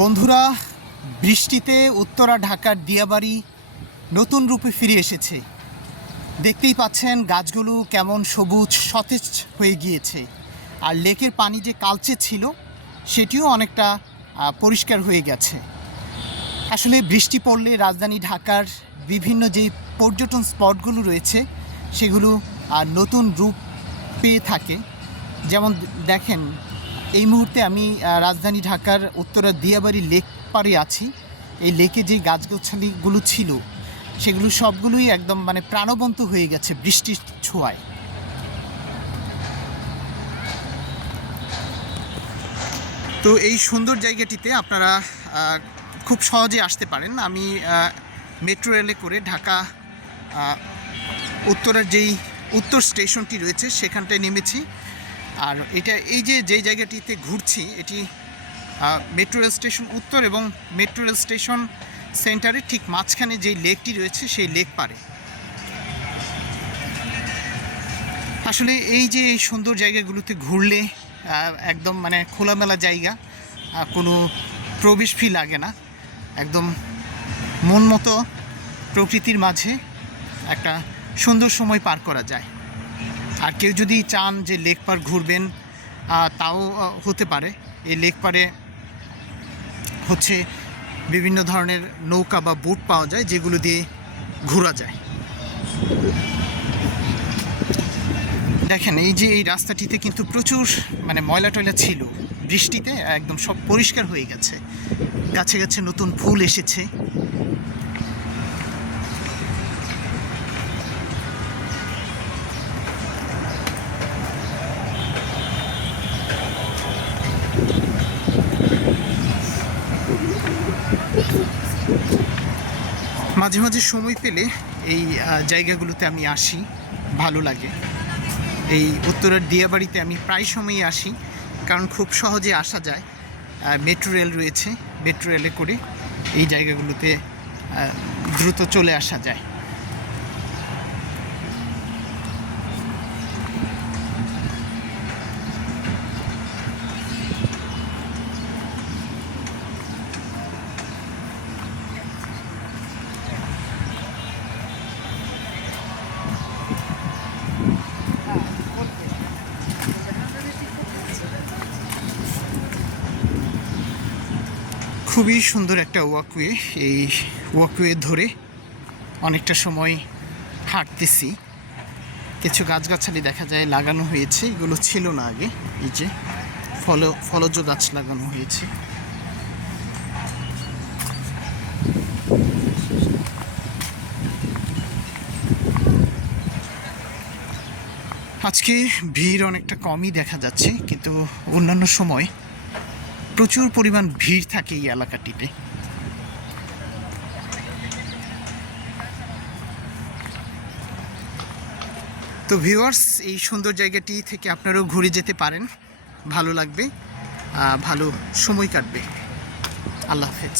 বন্ধুরা, বৃষ্টিতে উত্তরা ঢাকার দিয়াবাড়ি নতুন রূপে ফিরে এসেছে। দেখতেই পাচ্ছেন গাছগুলো কেমন সবুজ সতেজ হয়ে গিয়েছে, আর লেকের পানি যে কালচে ছিল সেটিও অনেকটা পরিষ্কার হয়ে গেছে। আসলে বৃষ্টি পড়লে রাজধানী ঢাকার বিভিন্ন যেই পর্যটন স্পটগুলো রয়েছে সেগুলো নতুন রূপ পেয়ে থাকে। যেমন দেখেন, এই মুহূর্তে আমি রাজধানী ঢাকার উত্তরা দিয়াবাড়ি লেক পাড়ে আছি। এই লেকে যে গাছগাছালিগুলো ছিল সেগুলো সবগুলোই একদম প্রাণবন্ত হয়ে গেছে বৃষ্টির ছোঁয়ায়। তো এই সুন্দর জায়গাটিতে আপনারা খুব সহজে আসতে পারেন। আমি মেট্রো রেলে করে ঢাকা উত্তরার যেই উত্তর স্টেশনটি রয়েছে সেখানটায় নেমেছি। আর এটা যে জায়গাটিতে ঘুরছি এটি মেট্রো রেল স্টেশন উত্তর, এবং মেট্রো রেল স্টেশন সেন্টারের ঠিক মাঝখানে যেই লেকটি রয়েছে সেই লেক পারে। আসলে এই সুন্দর জায়গাগুলোতে ঘুরলে একদম খোলামেলা জায়গা, কোনো প্রবেশ ফি লাগে না, একদম মন মতো প্রকৃতির মাঝে একটা সুন্দর সময় পার করা যায়। আর কেউ যদি চান যে লেক পার ঘুরবেন তাও হতে পারে। এই লেক পারে বিভিন্ন ধরনের নৌকা বা বোট পাওয়া যায় যেগুলো দিয়ে ঘোরা যায়। দেখেন, এই রাস্তাটিতে কিন্তু প্রচুর ময়লা টয়লা ছিল, বৃষ্টিতে একদম সব পরিষ্কার হয়ে গেছে। গাছে গাছে নতুন ফুল এসেছে। মাঝে মাঝে সময় পেলে এই জায়গাগুলোতে আমি আসি, ভালো লাগে। এই উত্তরার দিয়াবাড়িতে আমি প্রায় সময়ই আসি, কারণ খুব সহজে আসা যায়। মেট্রো রেল রয়েছে, মেট্রো রেলে করে এই জায়গাগুলোতে দ্রুত চলে আসা যায়। খুবই সুন্দর একটা ওয়াকওয়ে। এই ওয়াকওয়ে ধরে অনেকটা সময় হাঁটতেছি। কিছু গাছগাছালি দেখা যায় লাগানো হয়েছে, এগুলো ছিল না আগে। এই যে ফলজ গাছ লাগানো হয়েছে। আজকে ভিড় অনেকটা কমই দেখা যাচ্ছে, কিন্তু অন্যান্য সময় প্রচুর পরিমাণ ভিড় থাকে এই এলাকাটিতে। তো ভিউয়ার্স, এই সুন্দর জায়গাটি থেকে আপনারাও ঘুরে যেতে পারেন, ভালো লাগবে, ভালো সময় কাটবে। আল্লাহ হাফেজ।